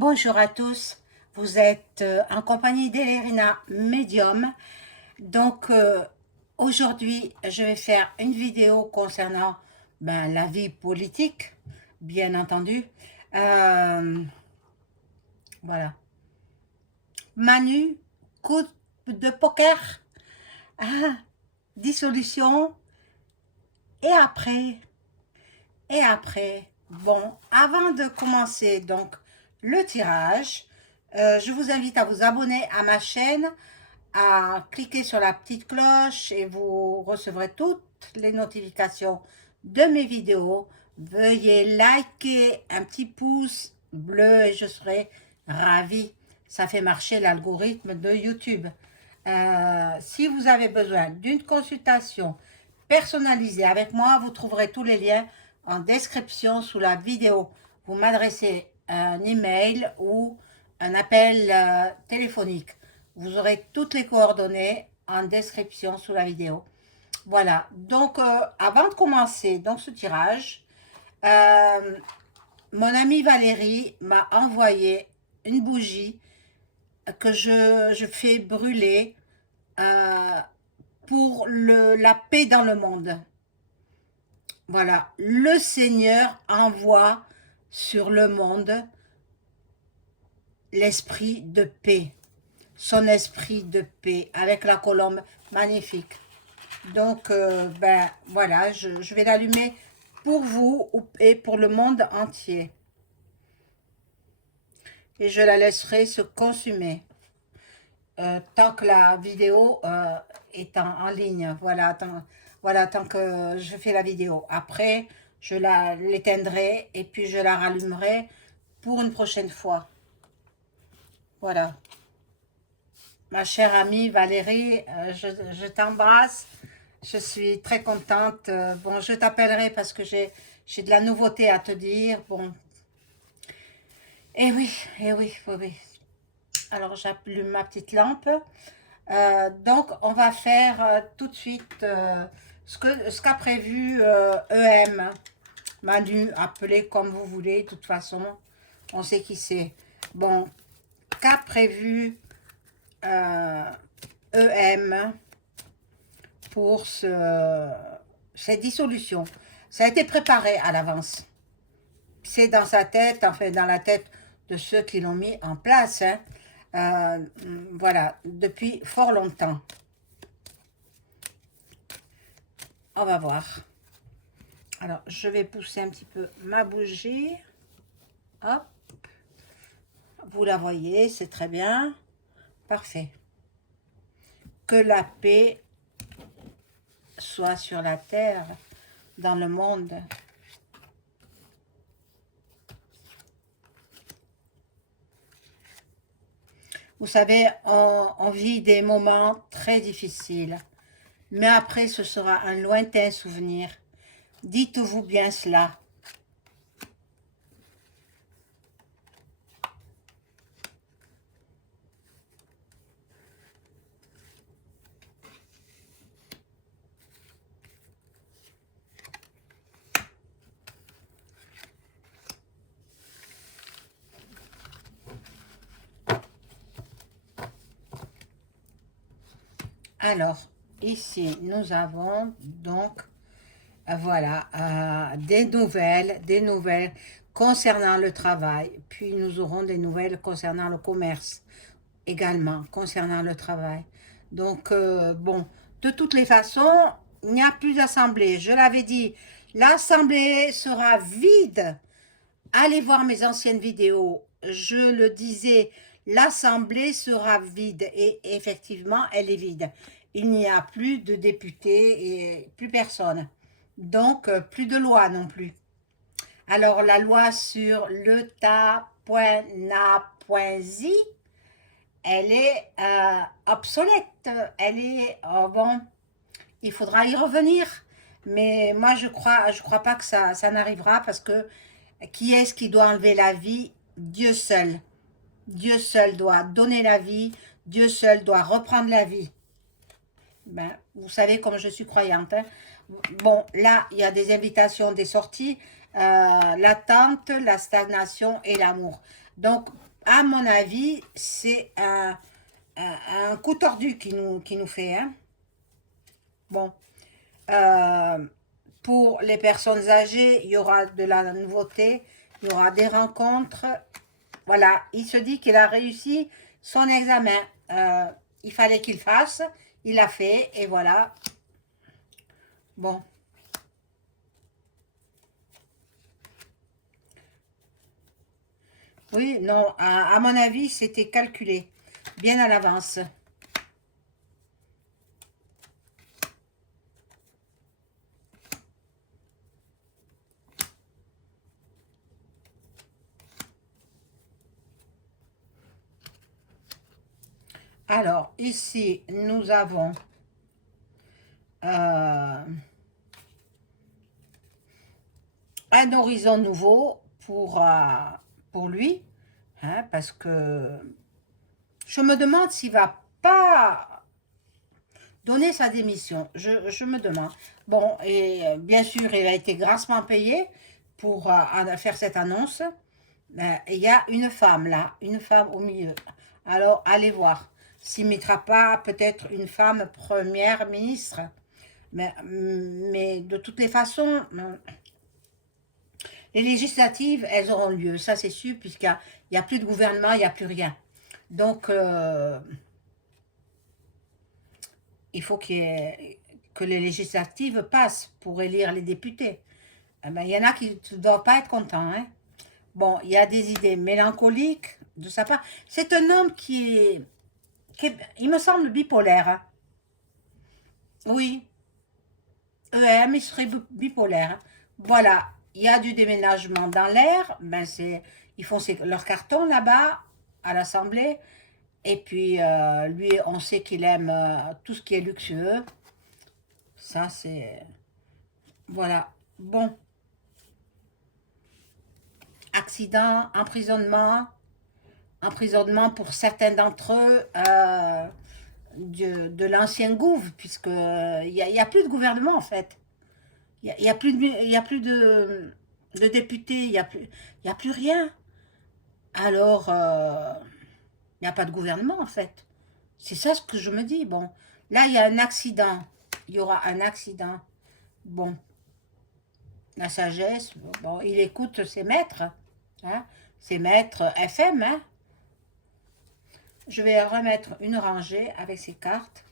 Bonjour à tous, vous êtes en compagnie d'Elerina Medium. Donc aujourd'hui, je vais faire une vidéo concernant la vie politique, bien entendu. Euh, voilà. Manu, coup de poker, ah, dissolution, et après, bon, avant de commencer donc le tirage, je vous invite à vous abonner à ma chaîne, à cliquer sur la petite cloche et vous recevrez toutes les notifications de mes vidéos. Veuillez liker, un petit pouce bleu et je serai ravie. Ça fait marcher l'algorithme de YouTube. Si vous avez besoin d'une consultation personnalisée avec moi, vous trouverez tous les liens en description sous la vidéo. Vous m'adressez un email ou un appel téléphonique. Vous aurez toutes les coordonnées en description sous la vidéo. Voilà, donc avant de commencer donc ce tirage, mon amie Valérie m'a envoyé une bougie que je fais brûler euh, pour la paix dans le monde. Voilà, le Seigneur envoie sur le monde l'esprit de paix, son esprit de paix avec la colombe magnifique. Donc, voilà, je vais l'allumer pour vous et pour le monde entier. Et je la laisserai se consumer tant que la vidéo est en ligne. Voilà, tant que je fais la vidéo. Après, je l'éteindrai et puis je la rallumerai pour une prochaine fois. Voilà. Ma chère amie Valérie, je t'embrasse. Je suis très contente. Bon, je t'appellerai parce que j'ai de la nouveauté à te dire. Bon, eh oui, oui, oui. Alors, j'allume ma petite lampe. Donc, on va faire tout de suite ce qu'a prévu EM. Manu, appelez comme vous voulez. De toute façon, on sait qui c'est. Bon, qu'a prévu EM pour cette dissolution. Ça a été préparé à l'avance. C'est dans sa tête, enfin dans la tête de ceux qui l'ont mis en place. Hein. Voilà, depuis fort longtemps. On va voir. Alors, je vais pousser un petit peu ma bougie. Hop. Vous la voyez, c'est très bien. Parfait. Que la paix soit sur la terre, dans le monde. Vous savez, on vit des moments très difficiles, mais après ce sera un lointain souvenir. Dites-vous bien cela. Alors, ici, nous avons donc, voilà, des nouvelles concernant le travail. Puis, nous aurons des nouvelles concernant le commerce, également, concernant le travail. Donc, bon, de toutes les façons, il n'y a plus d'assemblée. Je l'avais dit, l'assemblée sera vide. Allez voir mes anciennes vidéos. Je le disais, l'Assemblée sera vide et effectivement, elle est vide. Il n'y a plus de députés et plus personne. Donc, plus de loi non plus. Alors, la loi sur le ta.na.zi, elle est obsolète. Elle est, bon, il faudra y revenir. Mais moi, je crois pas que ça n'arrivera parce que qui est-ce qui doit enlever la vie? Dieu seul. Dieu seul doit donner la vie. Dieu seul doit reprendre la vie. Ben, vous savez comme je suis croyante. Hein. Bon, là, il y a des invitations, des sorties. L'attente, la stagnation et l'amour. Donc, à mon avis, c'est un coup tordu qui nous fait. Hein. Bon, euh, pour les personnes âgées, il y aura de la nouveauté, il y aura des rencontres. Voilà, il se dit qu'il a réussi son examen. Il fallait qu'il fasse, il l'a fait, et voilà. Bon. Oui, non, à mon avis, c'était calculé, bien à l'avance. Alors, ici, nous avons euh, un horizon nouveau pour lui, hein, parce que je me demande s'il va pas donner sa démission. Je me demande. Bon, et bien sûr, il a été grassement payé pour faire cette annonce. Il y a une femme là, une femme au milieu. Alors, allez voir. S'il ne mettra pas peut-être une femme première ministre. Mais de toutes les façons, les législatives, elles auront lieu, ça c'est sûr, puisqu'il y a plus de gouvernement, il n'y a plus rien. Donc, il faut que les législatives passent pour élire les députés. Eh ben, il y en a qui ne doivent pas être contents. Hein. Bon, il y a des idées mélancoliques de sa part. C'est un homme il me semble, bipolaire. Hein. Oui, il serait bipolaire. Hein. Voilà, il y a du déménagement dans l'air. Ben ils font leur carton là-bas, à l'Assemblée. Et puis, lui, on sait qu'il aime tout ce qui est luxueux. Ça, c'est... Voilà. Bon, accident, emprisonnement pour certains d'entre eux de l'ancien gouv, puisque y a plus de gouvernement, en fait. Il y a plus de députés, il y a plus rien. Alors, il n'y a pas de gouvernement, en fait. C'est ça ce que je me dis. Bon, là, il y a un accident. Il y aura un accident. Bon, la sagesse, bon, il écoute ses maîtres, hein, ses maîtres FM. Hein. Je vais remettre une rangée avec ses cartes.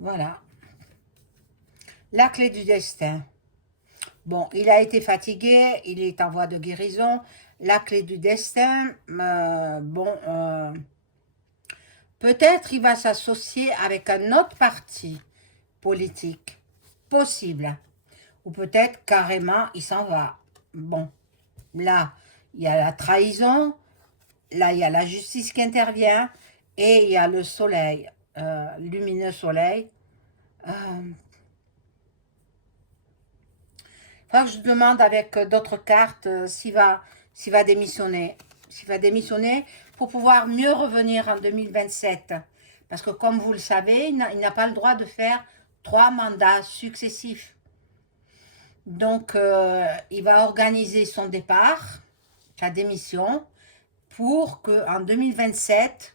Voilà. La clé du destin. Bon, il a été fatigué, il est en voie de guérison. La clé du destin, bon, peut-être il va s'associer avec un autre parti politique, possible. Ou peut-être carrément il s'en va. Bon, là, il y a la trahison, là, il y a la justice qui intervient, et il y a le soleil, lumineux soleil. Euh, Faudra que je demande avec d'autres cartes s'il va démissionner. S'il va démissionner pour pouvoir mieux revenir en 2027. Parce que comme vous le savez, il n'a pas le droit de faire 3 mandats successifs. Donc, il va organiser son départ, sa démission, pour qu'en 2027,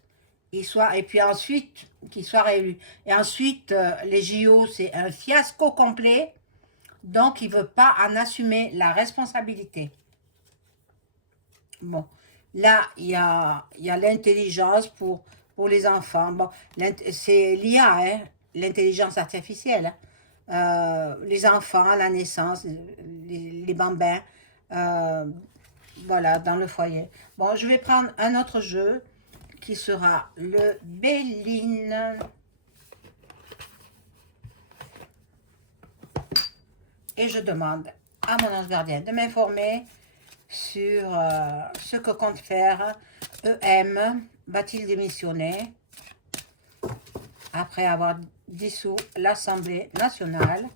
il soit, et puis ensuite, qu'il soit réélu. Et ensuite, les JO, c'est un fiasco complet. Donc, il ne veut pas en assumer la responsabilité. Bon, là, il y a l'intelligence pour les enfants. Bon, c'est l'IA, hein, l'intelligence artificielle. Hein. Les enfants à la naissance, les bambins, euh, voilà, dans le foyer. Bon, je vais prendre un autre jeu qui sera le Béline. Et je demande à mon ange gardien de m'informer sur ce que compte faire EM va-t-il démissionner après avoir dissous l'Assemblée nationale?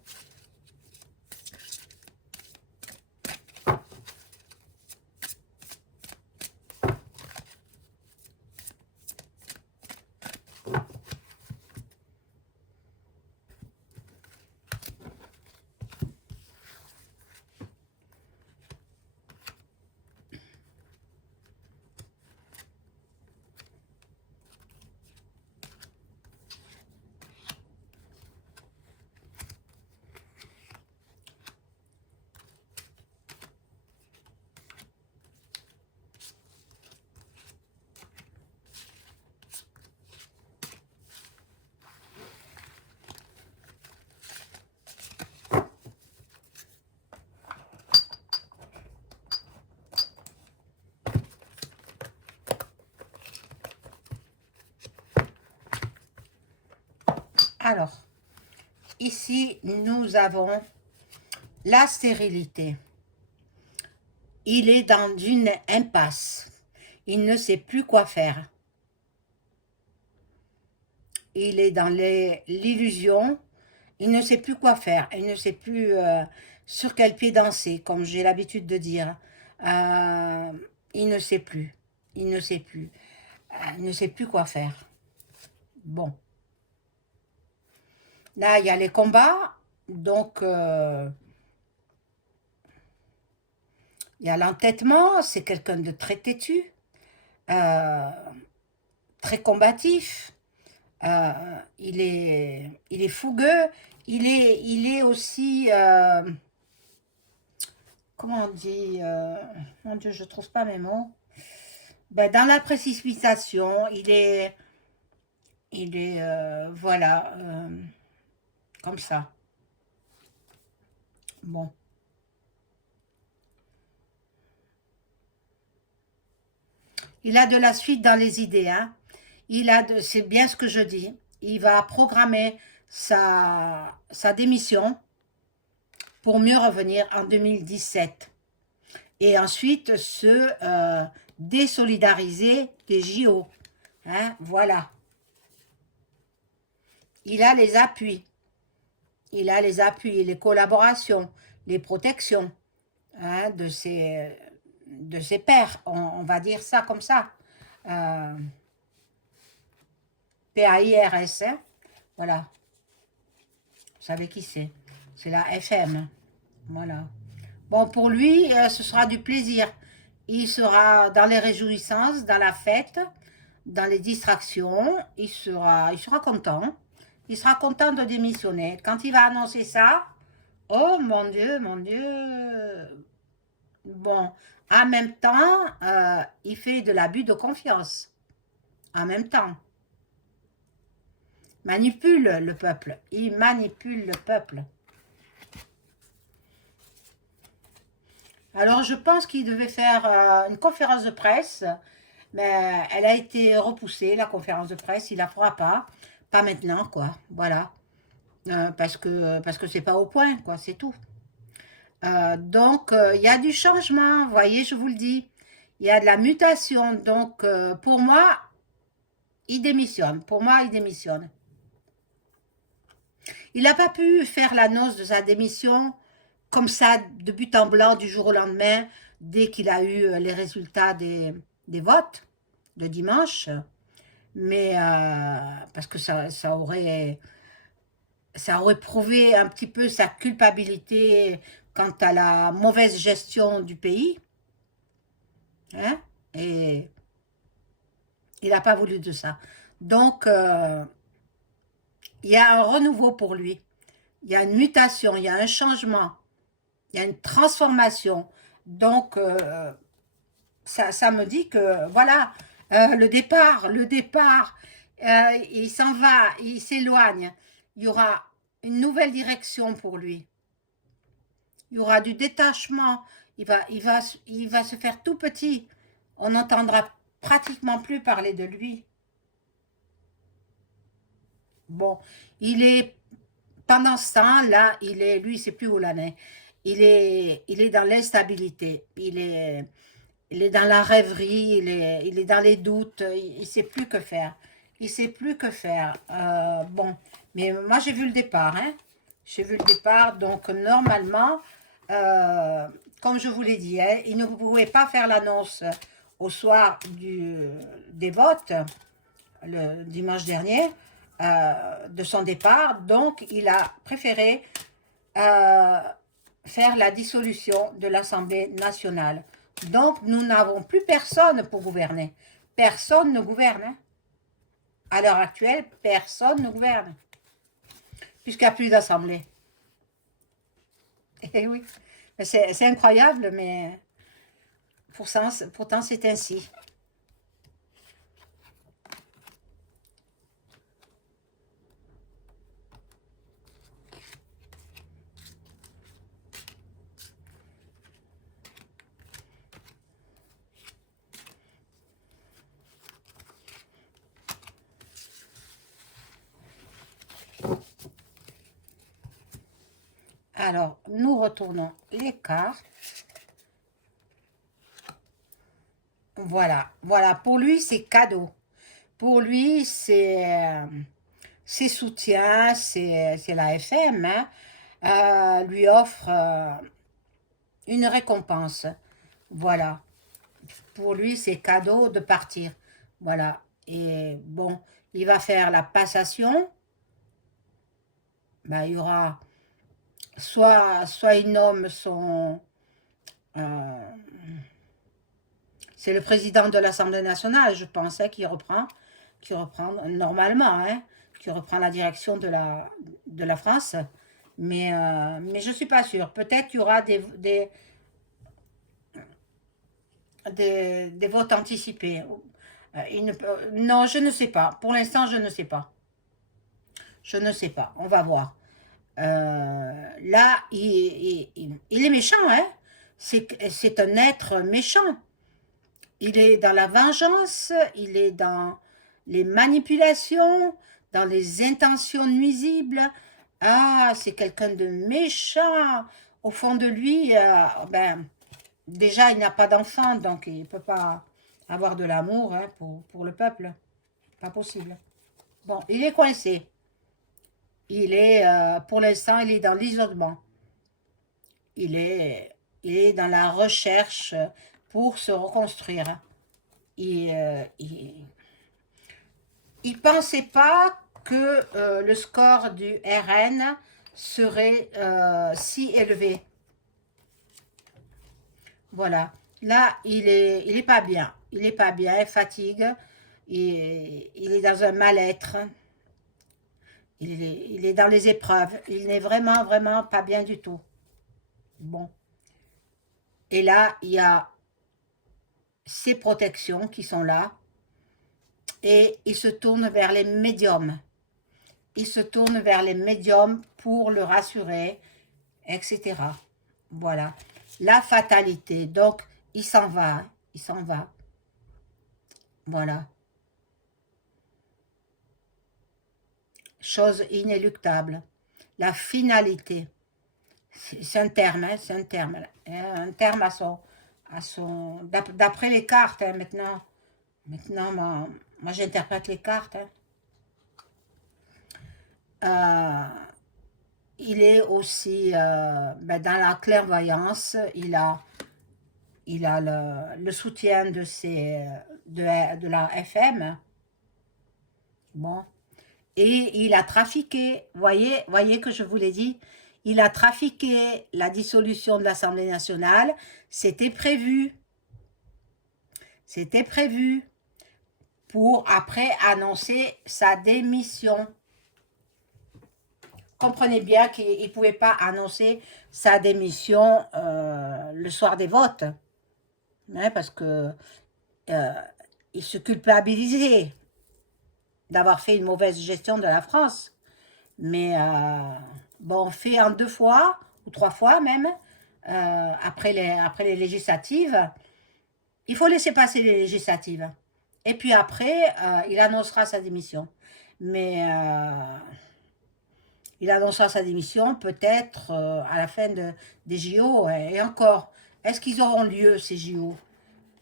Alors, ici, nous avons la stérilité. Il est dans une impasse. Il ne sait plus quoi faire. Il est dans l'illusion. Il ne sait plus quoi faire. Il ne sait plus sur quel pied danser, comme j'ai l'habitude de dire. Il ne sait plus. Il ne sait plus. Il ne sait plus quoi faire. Bon. Là, il y a les combats. Donc, il y a l'entêtement. C'est quelqu'un de très têtu. Très combatif. Il est fougueux. Il est aussi... comment on dit mon Dieu, je ne trouve pas mes mots. Ben, dans la précipitation, voilà, comme ça. Bon. Il a de la suite dans les idées, hein. C'est bien ce que je dis. Il va programmer sa démission pour mieux revenir en 2017. Et ensuite se désolidariser des JO. Hein, voilà. Il a les appuis. Il a les appuis, les collaborations, les protections hein, de ses pairs. On va dire ça comme ça. PAIRS. Hein, voilà. Vous savez qui c'est? C'est la FM. Voilà. Bon, pour lui, ce sera du plaisir. Il sera dans les réjouissances, dans la fête, dans les distractions. Il sera content. Il sera content de démissionner. Quand il va annoncer ça, oh mon Dieu, mon Dieu. Bon, en même temps, il fait de l'abus de confiance. En même temps. Manipule le peuple. Il manipule le peuple. Alors, je pense qu'il devait faire une conférence de presse, mais elle a été repoussée, la conférence de presse. Il la fera pas. Pas maintenant, quoi. Voilà. Parce que c'est pas au point, quoi. C'est tout. Donc, il y a du changement. Vous voyez, je vous le dis. Il y a de la mutation. Donc, pour moi, il démissionne. Pour moi, il démissionne. Il n'a pas pu faire l'annonce de sa démission comme ça, de but en blanc, du jour au lendemain, dès qu'il a eu les résultats des votes de dimanche. Mais parce que ça aurait prouvé un petit peu sa culpabilité quant à la mauvaise gestion du pays. Hein? Et il n'a pas voulu de ça. Donc, il y a un renouveau pour lui. Il y a une mutation, il y a un changement, il y a une transformation. Donc, ça me dit que, voilà, le départ, il s'en va, il s'éloigne. Il y aura une nouvelle direction pour lui. Il y aura du détachement. Il va se faire tout petit. On n'entendra pratiquement plus parler de lui. Bon, pendant ce temps-là, lui, c'est plus où l'année. Il est dans l'instabilité. il est dans la rêverie, il est dans les doutes, il ne sait plus que faire. Il ne sait plus que faire. Bon, mais moi j'ai vu le départ, hein. J'ai vu le départ, donc normalement, euh, comme je vous l'ai dit, hein, il ne pouvait pas faire l'annonce au soir des votes, le dimanche dernier, de son départ, donc il a préféré euh, faire la dissolution de l'Assemblée nationale. Donc, nous n'avons plus personne pour gouverner. Personne ne gouverne, hein. À l'heure actuelle, personne ne gouverne, puisqu'il n'y a plus d'Assemblée. Et oui, c'est incroyable, mais pourtant c'est ainsi. Alors, nous retournons les cartes. Voilà, voilà. Pour lui, c'est cadeau. Pour lui, ses soutiens, c'est la FM, hein, lui offre une récompense. Voilà. Pour lui, c'est cadeau de partir. Voilà. Et bon, il va faire la passation. Ben, il y aura soit il nomme son... euh, c'est le président de l'Assemblée nationale, je pensais, qui reprend normalement, hein, qui reprend la direction de la France. Mais je ne suis pas sûre. Peut-être qu'il y aura des votes anticipés. Non, je ne sais pas. Pour l'instant, je ne sais pas. Je ne sais pas. On va voir. Là, il est méchant, hein? C'est un être méchant. Il est dans la vengeance, il est dans les manipulations, dans les intentions nuisibles. Ah, c'est quelqu'un de méchant. Au fond de lui, ben, déjà, il n'a pas d'enfant, donc il ne peut pas avoir de l'amour, hein, pour le peuple. Pas possible. Bon, il est coincé. Pour l'instant, il est dans l'isolement. Il est, il est dans la recherche pour se reconstruire. Il pensait pas que le score du RN serait si élevé. Voilà. Là, il est pas bien. Il est pas bien, il fatigue. Il est dans un mal-être. Il est dans les épreuves. Il n'est vraiment, vraiment pas bien du tout. Bon. Et là, il y a ces protections qui sont là. Et il se tourne vers les médiums. Il se tourne vers les médiums pour le rassurer, etc. Voilà. La fatalité. Donc, il s'en va. Il s'en va. Voilà. Chose inéluctable. La finalité. C'est un terme, hein, c'est un terme. Un terme d'après les cartes, hein, maintenant. Maintenant, moi j'interprète les cartes, hein. Euh, il est aussi ben, dans la clairvoyance, il a le soutien de la FM. Bon. Et il a trafiqué, voyez que je vous l'ai dit, il a trafiqué la dissolution de l'Assemblée nationale. C'était prévu. C'était prévu pour après annoncer sa démission. Comprenez bien qu'il ne pouvait pas annoncer sa démission le soir des votes, hein, parce que euh, il se culpabilisait d'avoir fait une mauvaise gestion de la France. Mais bon, fait en 2 fois, ou 3 fois même, après les législatives, il faut laisser passer les législatives. Et puis après, il annoncera sa démission. Mais il annoncera sa démission peut-être à la fin des JO. Et encore, est-ce qu'ils auront lieu, ces JO?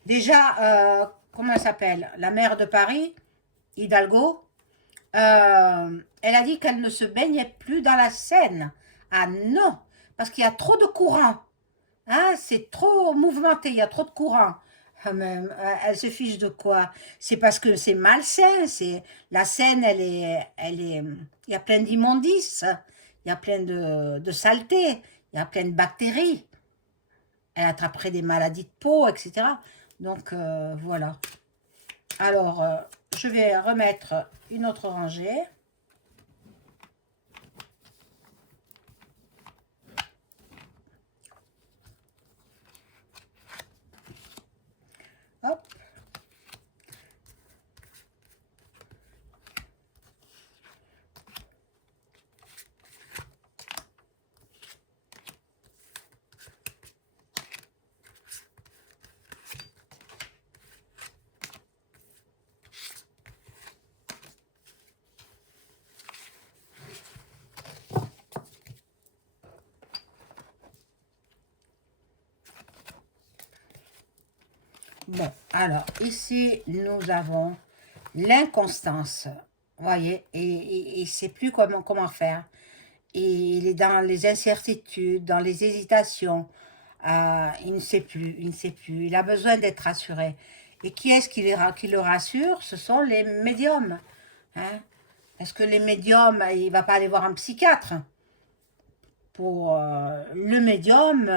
Déjà, comment elle s'appelle? La maire de Paris, Hidalgo, elle a dit qu'elle ne se baignait plus dans la Seine. Ah non, parce qu'il y a trop de courant. Hein, c'est trop mouvementé, il y a trop de courant. Ah, mais, elle se fiche de quoi? C'est parce que c'est malsain. C'est la Seine, il y a plein d'immondices, il y a plein de saletés, il y a plein de bactéries. Elle attraperait des maladies de peau, etc. Donc voilà. Alors, je vais remettre une autre rangée. Hop. Bon, alors ici, nous avons l'inconstance. Vous voyez, et il ne sait plus comment faire. Et il est dans les incertitudes, dans les hésitations. Il ne sait plus, il ne sait plus. Il a besoin d'être rassuré. Et qui est-ce qui le rassure? Ce sont les médiums. Hein? Est-ce que les médiums, il ne va pas aller voir un psychiatre? Pour le médium,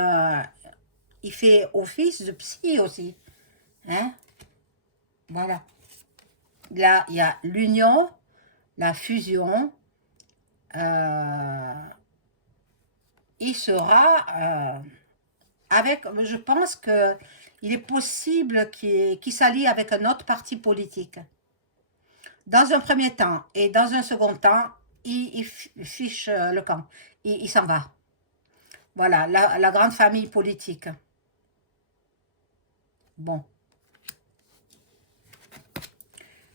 il fait office de psy aussi. Hein? Voilà. Là, il y a l'union, la fusion. Il sera avec, je pense que il est possible qu'il s'allie avec un autre parti politique. Dans un premier temps et dans un second temps, il fiche le camp. Il s'en va. Voilà, la grande famille politique. Bon,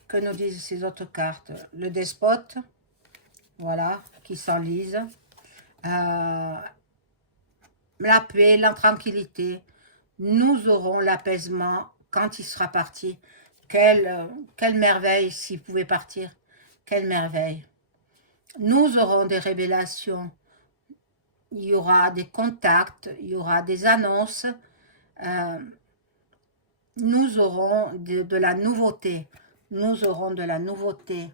que nous disent ces autres cartes? Le despote, voilà, qui s'enlise. La paix, la tranquillité. Nous aurons l'apaisement quand il sera parti. Quelle merveille s'il pouvait partir. Quelle merveille. Nous aurons des révélations. Il y aura des contacts, il y aura des annonces. Euh, nous aurons de la nouveauté. Nous aurons de la nouveauté.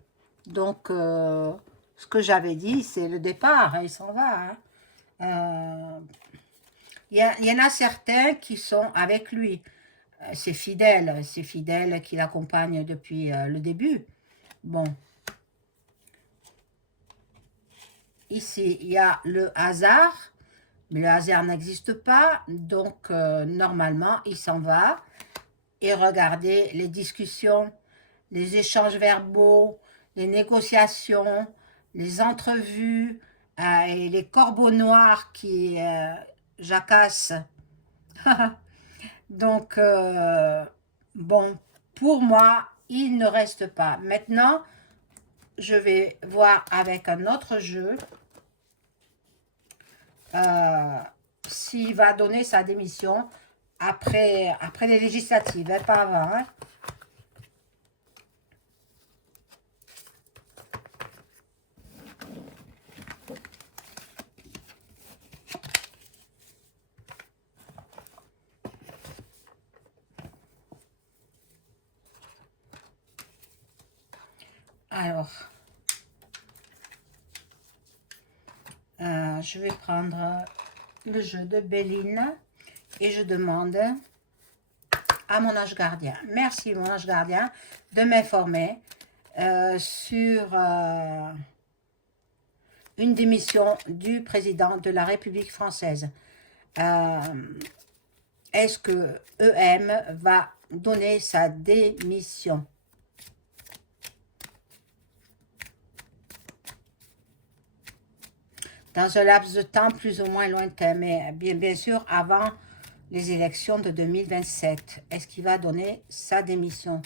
Donc, ce que j'avais dit, c'est le départ. Il s'en va. Hein. Il y en a certains qui sont avec lui. C'est fidèles qui l'accompagnent depuis le début. Bon, ici, il y a le hasard, mais le hasard n'existe pas, donc normalement, il s'en va. Et regardez les discussions, les échanges verbaux, les négociations, les entrevues et les corbeaux noirs qui jacassent. Donc, bon, pour moi, il ne reste pas. Maintenant, je vais voir avec un autre jeu s'il va donner sa démission après les législatives, hein, pas avant. Hein. Alors, je vais prendre le jeu de Béline et je demande à mon ange gardien, merci mon ange gardien, de m'informer sur une démission du président de la République française. Est-ce que EM va donner sa démission? Dans un laps de temps plus ou moins lointain, mais bien sûr avant les élections de 2027. Est-ce qu'il va donner sa démission?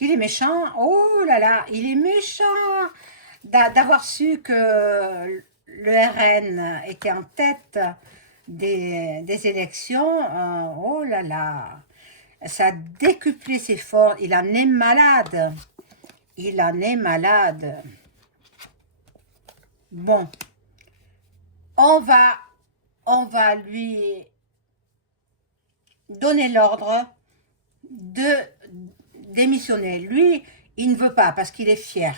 qu'il est méchant. Oh là là, il est méchant d'avoir su que le RN était en tête des élections. Oh là là, ça a décuplé ses forces. Il en est malade. Il en est malade. Bon, on va lui donner l'ordre de démissionner. Lui, il ne veut pas parce qu'il est fier.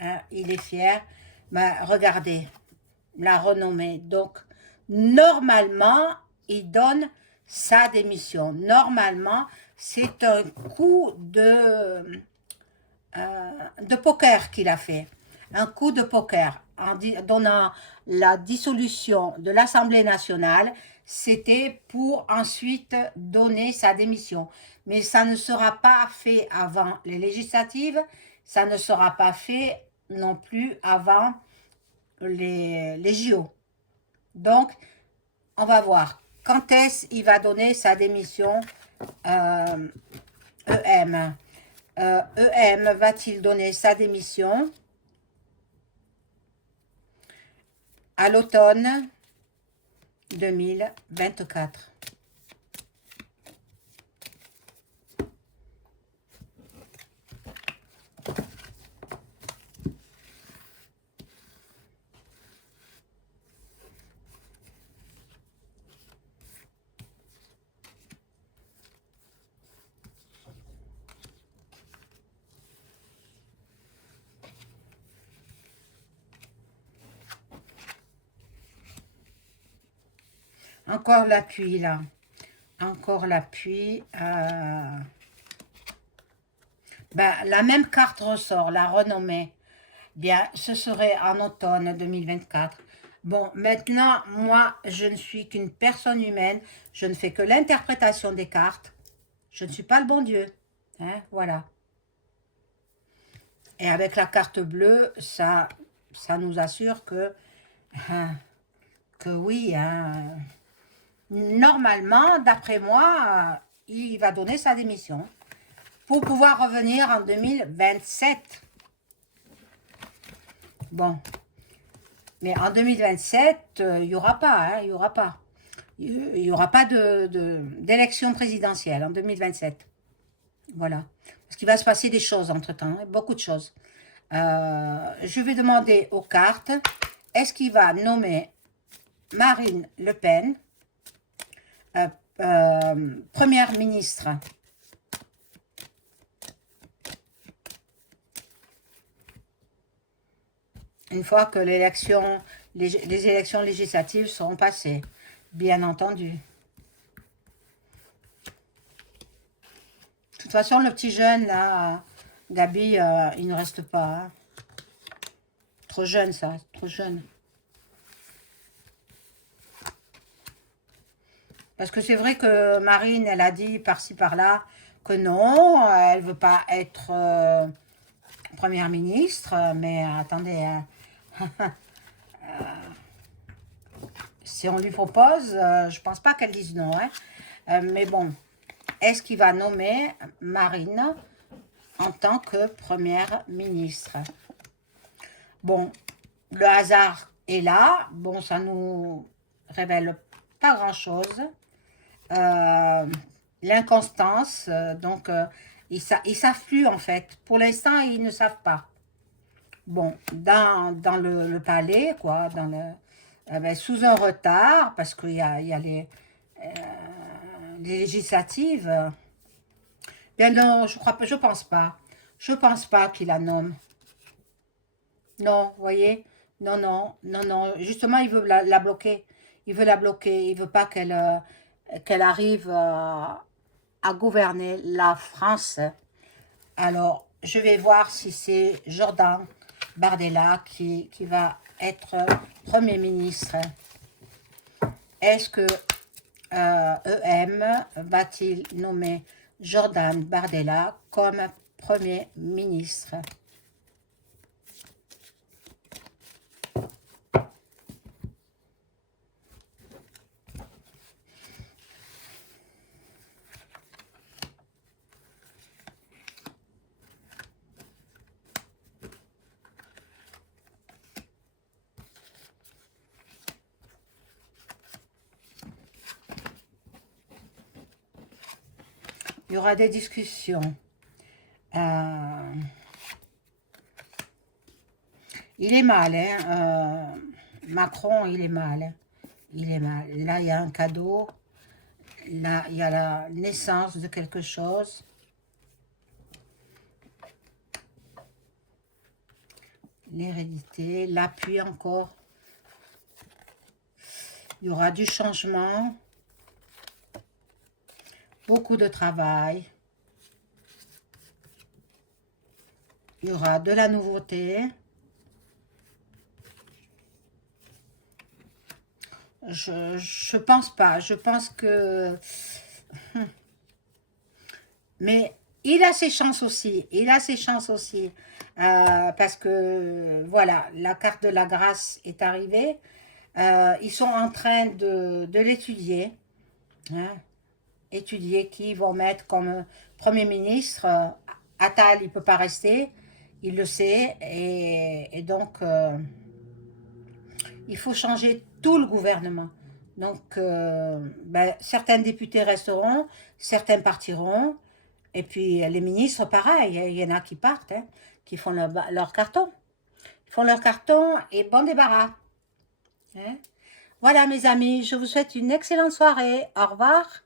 Hein, il est fier. Mais regardez, la renommée. Donc, normalement, il donne sa démission. Normalement, c'est un coup de poker qu'il a fait. Un coup de poker en donnant la dissolution de l'Assemblée nationale. C'était pour ensuite donner sa démission. Mais ça ne sera pas fait avant les législatives. Ça ne sera pas fait non plus avant les JO. Donc, on va voir. Quand est-ce qu'il va donner sa démission EM EM va-t-il donner sa démission à l'automne 2024? Encore l'appui là. Encore l'appui. Ben, la même carte ressort, la renommée. Bien, ce serait en automne 2024. Bon, maintenant, moi, je ne suis qu'une personne humaine. Je ne fais que l'interprétation des cartes. Je ne suis pas le bon Dieu. Hein, voilà. Et avec la carte bleue, ça nous assure que oui, hein, normalement, d'après moi, il va donner sa démission pour pouvoir revenir en 2027. Bon, mais en 2027, il n'y aura pas, hein, il n'y aura pas. Il n'y aura pas d'élection présidentielle en 2027. Voilà. Parce qu'il va se passer des choses entre-temps, hein, beaucoup de choses. Je vais demander aux cartes, est-ce qu'il va nommer Marine Le Pen première ministre? Une fois que les élections législatives seront passées, bien entendu. De toute façon, le petit jeune, là, Gabi, il ne reste pas. Hein. Trop jeune, ça, trop jeune. Parce que c'est vrai que Marine, elle a dit par-ci, par-là, que non, elle ne veut pas être première ministre, mais attendez, si on lui propose, je pense pas qu'elle dise non. Hein. Mais bon, est-ce qu'il va nommer Marine en tant que première ministre? Bon, le hasard est là. Bon, ça nous révèle pas grand-chose. L'inconstance, donc ils savent plus en fait. Pour l'instant, ils ne savent pas. Bon, dans le palais, quoi, ben, sous un retard, parce qu'il y a les législatives. Bien non, je pense pas. Je pense pas qu'il la nomme. Non, vous voyez? Non, non, non, non. Justement, il veut la bloquer. Il veut la bloquer. Il veut pas qu'elle arrive à gouverner la France. Alors, je vais voir si c'est Jordan Bardella qui va être Premier ministre. Est-ce que EM va-t-il nommer Jordan Bardella comme Premier ministre? Il y aura des discussions. Il est mal, hein. Macron, il est mal. Hein. Il est mal. Là, il y a un cadeau. Là, il y a la naissance de quelque chose. L'hérédité, l'appui encore. Il y aura du changement. Beaucoup de travail. Il y aura de la nouveauté. Je pense pas. Je pense que... Mais il a ses chances aussi. Il a ses chances aussi. Parce que, voilà, la carte de la grâce est arrivée. Ils sont en train de l'étudier. Hein, étudier qui ils vont mettre comme Premier ministre. Attal, il ne peut pas rester. Il le sait. Et donc, il faut changer tout le gouvernement. Donc, ben, certains députés resteront, certains partiront. Et puis, les ministres, pareil. Il y en a qui partent, hein, qui font leur carton. Ils font leur carton et bon débarras. Hein. Voilà, mes amis, je vous souhaite une excellente soirée. Au revoir.